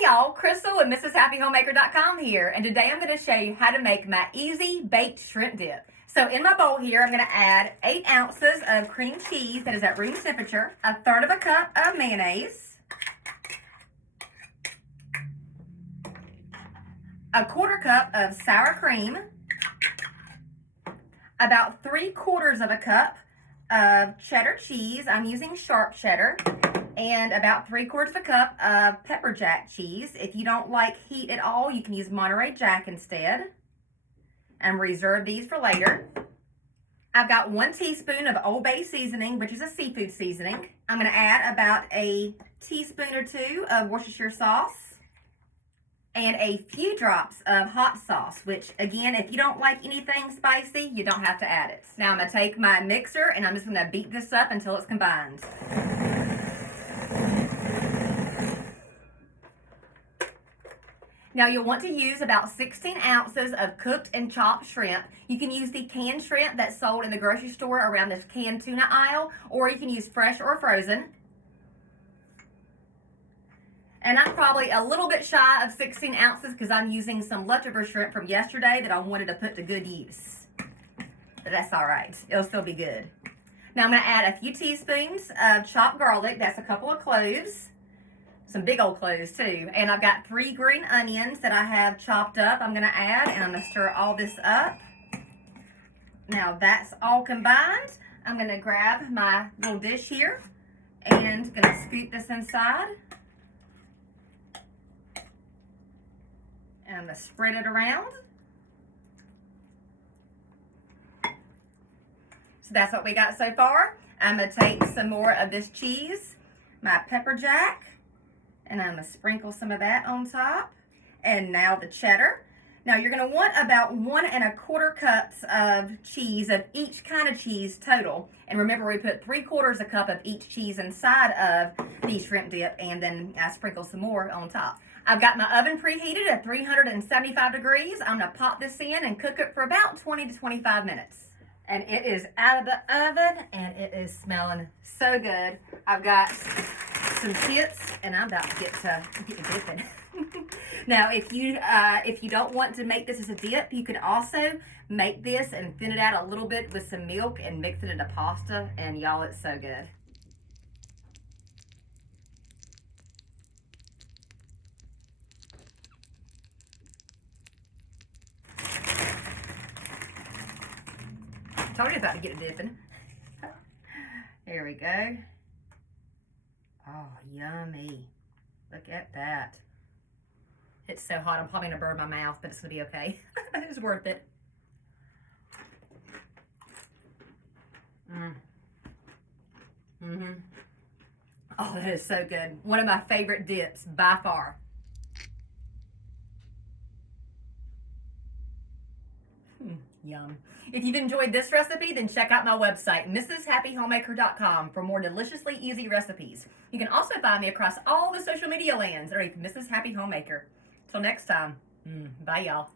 Hey y'all, Crystal with MrsHappyHomemaker.com here, and today I'm going to show you how to make my easy baked shrimp dip. So in my bowl here, I'm going to add 8 ounces of cream cheese that is at room temperature, a third of a cup of mayonnaise, a quarter cup of sour cream, about 3/4 of a cup of cheddar cheese. I'm using sharp cheddar. And about 3/4 of a cup of pepper jack cheese. If you don't like heat at all, you can use Monterey Jack instead. And reserve these for later. I've got 1 teaspoon of Old Bay seasoning, which is a seafood seasoning. I'm going to add about a teaspoon or 2 of Worcestershire sauce. And a few drops of hot sauce, which again, if you don't like anything spicy, you don't have to add it. Now I'm going to take my mixer and I'm just going to beat this up until it's combined. Now you'll want to use about 16 ounces of cooked and chopped shrimp. You can use the canned shrimp that's sold in the grocery store around this canned tuna aisle, or you can use fresh or frozen. And I'm probably a little bit shy of 16 ounces because I'm using some leftover shrimp from yesterday that I wanted to put to good use. But that's all right. It'll still be good. Now I'm going to add a few teaspoons of chopped garlic. That's a couple of cloves. Some big old cloves too. And I've got 3 green onions that I have chopped up. I'm going to add, and I'm going to stir all this up. Now that's all combined. I'm going to grab my little dish here and going to scoop this inside. And I'm going to spread it around. So that's what we got so far. I'm going to take some more of this cheese, my pepper jack, and I'm going to sprinkle some of that on top. And now the cheddar. Now you're going to want about 1 1/4 cups of cheese, of each kind of cheese total. And remember, we put 3/4 a cup of each cheese inside of the shrimp dip, and then I sprinkle some more on top. I've got my oven preheated at 375 degrees. I'm going to pop this in and cook it for about 20 to 25 minutes. And it is out of the oven, and it is smelling so good. I've got some chips, and I'm about to get dipping. Now, if you don't want to make this as a dip, you could also make this and thin it out a little bit with some milk and mix it into pasta, and y'all, it's so good. Told you about to get it dipping. There we go. Oh, yummy. Look at that. It's so hot, I'm probably going to burn my mouth, but it's going to be okay. It's worth it. Oh, that is so good. One of my favorite dips by far. Yum. If you've enjoyed this recipe, then check out my website, MrsHappyHomemaker.com, for more deliciously easy recipes. You can also find me across all the social media lands, or Mrs. Happy Homemaker. Till next time, bye y'all.